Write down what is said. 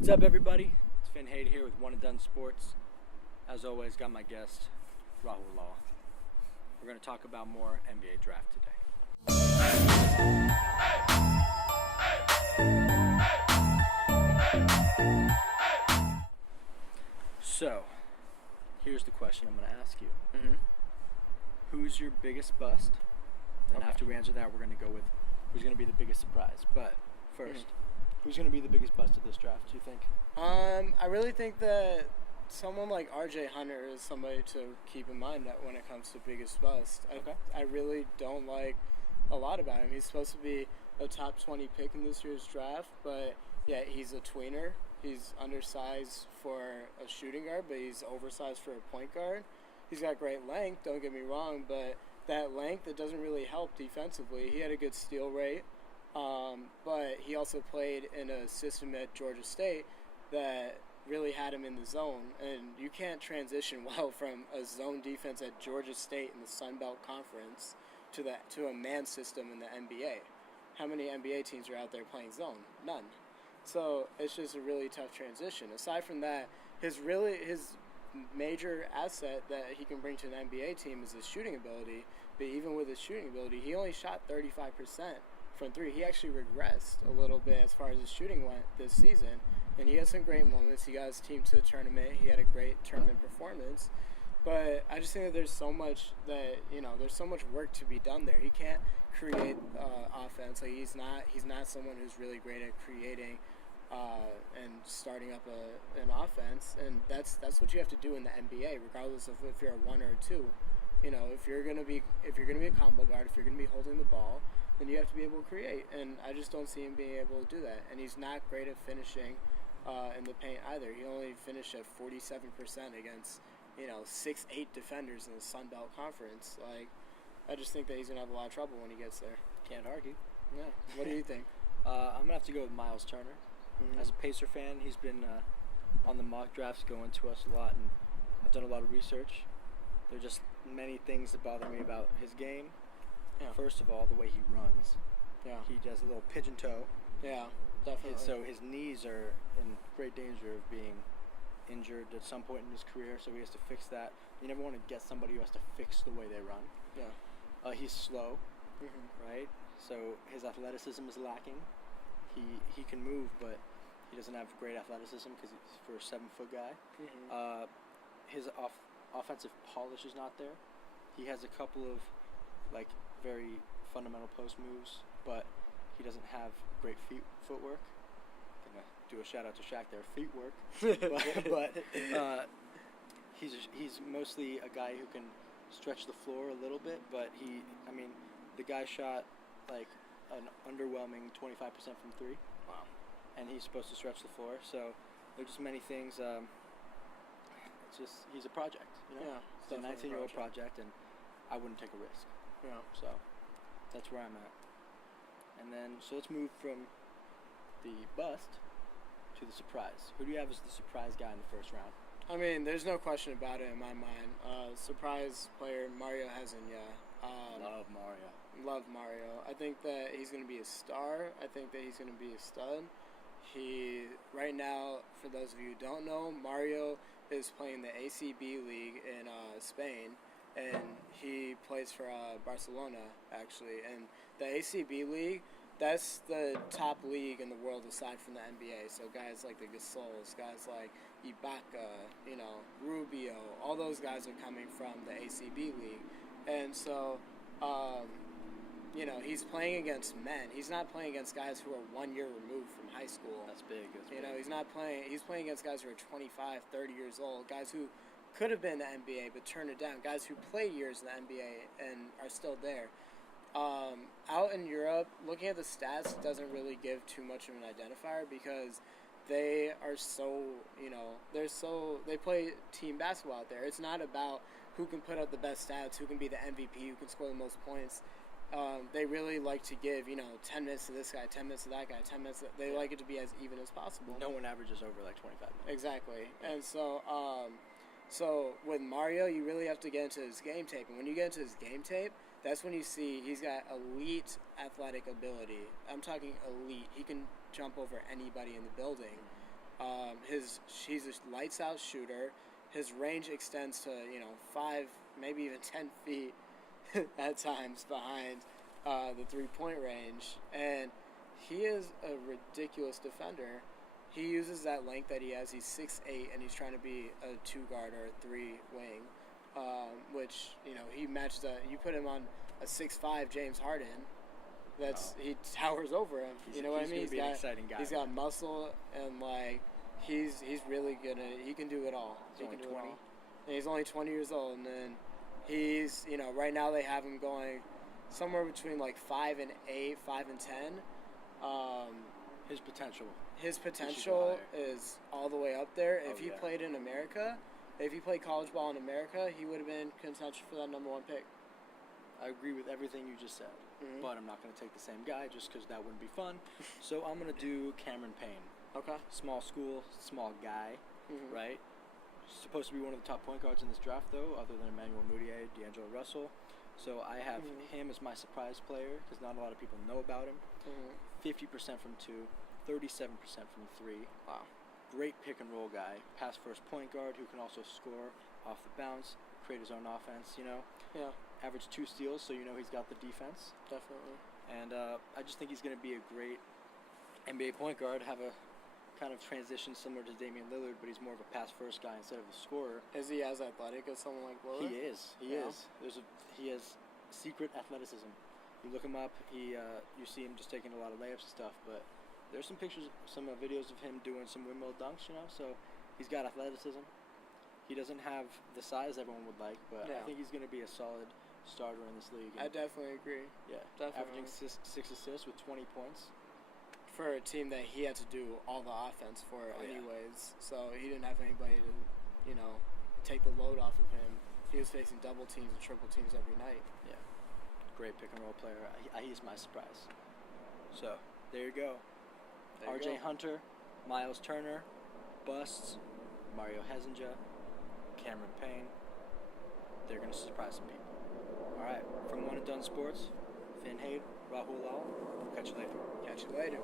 What's up, everybody? It's Finn Hayde here with One and Done Sports. As always, got my guest, Rahul Law. We're going to talk about more NBA draft today. So, here's the question I'm going to ask you. Who's your biggest bust? And after we answer that, we're going to go with who's going to be the biggest surprise. But first, who's going to be the biggest bust of this draft, do you think? I really think that someone like R.J. Hunter is somebody to keep in mind that when it comes to biggest bust. I really don't like a lot about him. He's supposed to be a top 20 pick in this year's draft, but yeah, he's a tweener. He's undersized for a shooting guard, but he's oversized for a point guard. He's got great length, don't get me wrong, but that length, it doesn't really help defensively. He had a good steal rate, but he also played in a system at Georgia State that really had him in the zone, and you can't transition well from a zone defense at Georgia State in the Sun Belt Conference to a man system in the NBA. How many NBA teams are out there playing zone? None. So it's just a really tough transition. Aside from that, his major asset that he can bring to an NBA team is his shooting ability. But even with his shooting ability, he only shot 35% from three. He actually regressed a little bit as far as his shooting went this season. And he had some great moments. He got his team to the tournament. He had a great tournament performance. But I just think that there's so much work to be done there. He can't create offense. Like he's not someone who's really great at creating and starting up an offense. And that's what you have to do in the NBA, regardless of if you're a one or a two. You know, if you're gonna be a combo guard, if you're gonna be holding the ball, then you have to be able to create. And I just don't see him being able to do that. And he's not great at finishing in the paint either. He only finished at 47% against 6'8" defenders in the Sun Belt Conference. Like, I just think that he's gonna have a lot of trouble when he gets there. Can't argue. Yeah. What do you think? I'm going to have to go with Miles Turner. As a Pacer fan, he's been on the mock drafts going to us a lot, and I've done a lot of research. There are just many things that bother me about his game. Yeah. First of all, the way he runs. Yeah. He does a little pigeon toe. Yeah, definitely. So his knees are in great danger of being injured at some point in his career, so he has to fix that. You never want to get somebody who has to fix the way they run. Yeah. He's slow, right? So his athleticism is lacking. He can move, but he doesn't have great athleticism because he's for a 7-foot guy. His offensive polish is not there. He has a couple of very fundamental post moves, but he doesn't have great footwork. Gonna do a shout out to Shaq there, feet work. but he's mostly a guy who can stretch the floor a little bit, but the guy shot an underwhelming 25% from three. Wow. And he's supposed to stretch the floor, so there are just many things. It's just, he's a project, Yeah. It's a 19-year-old project, and I wouldn't take a risk. Yeah. So that's where I'm at. And then, so let's move from the bust to the surprise. Who do you have as the surprise guy in the first round? I mean, there's no question about it in my mind. Surprise player, Mario Hezonja. Love Mario. I think that he's going to be a star. I think that he's going to be a stud. Right now, for those of you who don't know, Mario is playing the ACB League in Spain, and he plays for Barcelona, actually. And the ACB League, that's the top league in the world aside from the NBA. So guys like the Gasols, guys like Ibaka, Rubio, all those guys are coming from the ACB League. And so, he's playing against men. He's not playing against guys who are 1 year removed from high school. That's big. He's playing against guys who are 25, 30 years old, guys who could have been in the NBA but turned it down, guys who play years in the NBA and are still there. Out in Europe, looking at the stats doesn't really give too much of an identifier because they are they play team basketball out there. It's not about who can put up the best stats, who can be the MVP, who can score the most points. They really like to give, 10 minutes to this guy, 10 minutes to that guy, 10 minutes. They like it to be as even as possible. No one averages over 25 minutes. Exactly. And so with Mario, you really have to get into his game tape. And when you get into his game tape, that's when you see he's got elite athletic ability. I'm talking elite. He can jump over anybody in the building. He's a lights out shooter. His range extends to 5, maybe even 10 feet at times behind the 3-point range, and he is a ridiculous defender. He uses that length that he has. He's 6'8", and he's trying to be a 2 guard or a 3 wing, which he matches that. You put him on a 6'5" James Harden. He towers over him. You know what I mean? He's an exciting guy. He's got muscle, and he's really he can do it all. He's only 20. And he's only 20 years old, and then he's right now they have him going somewhere between 5 and 8, 5 and 10. His potential is all the way up there. If he yeah. played in America, if he played college ball in America, he would have been contention for that #1 pick. I agree with everything you just said, but I'm not going to take the same guy just because that wouldn't be fun. So I'm going to do Cameron Payne. Okay. Small school, small guy, right? Supposed to be one of the top point guards in this draft, though, other than Emmanuel Mudiay, D'Angelo Russell. So I have him as my surprise player because not a lot of people know about him. 50% from 2, 37% from 3. Wow. Great pick and roll guy. Pass first point guard who can also score off the bounce, create his own offense, Yeah. Average 2 steals, so he's got the defense. Definitely. And I just think he's going to be a great NBA point guard, have a kind of transition similar to Damian Lillard, but he's more of a pass-first guy instead of a scorer. Is he as athletic as someone like Lillard? He is. He is. He has secret athleticism. You look him up, you see him just taking a lot of layups and stuff, but there's some pictures, some videos of him doing some windmill dunks, so he's got athleticism. He doesn't have the size everyone would like, but I think he's going to be a solid starter in this league. I definitely agree. Yeah, definitely. Averaging 6 assists with 20 points. For a team that he had to do all the offense for anyways, so he didn't have anybody to, take the load off of him. He was facing double teams and triple teams every night. Yeah, great pick and roll player. He's my surprise. So, there you go. RJ Hunter, Miles Turner, busts, Mario Hezinga, Cameron Payne. They're going to surprise some people. All right, from One and Done Sports, Finn Hade, Rahul Lal. Catch you later. Catch you later.